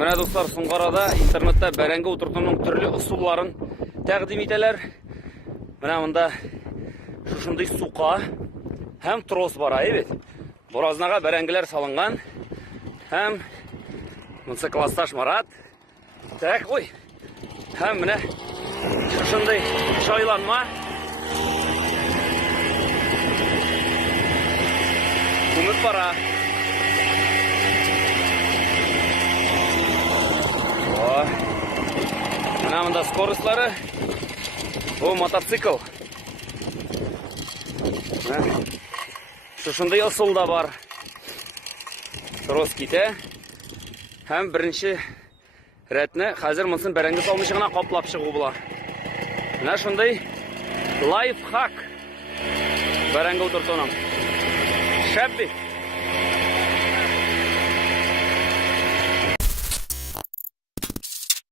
Менә достар, соңғарада интернетта бәрәңге утыртуның төрле ысулларын тәкъдим итәләр. Менә монда шушындый сука һәм трос бара, бит. Буразнага бәрәңгеләр салынган. Һәм монсы классташ Марат. Так, ой. Һәм менә шушындый шайланма. Күмеп бара. Менә монда скоростлары. Бу мотоцикл. Шушындый ысул да бар. Трос китә. Һәм беренче рәтне хәзер монсын бәрәңге салмыйча гына каплап чыгу була. Менә шундый лайфхак бәрәңге утыртуның. Шәп бит.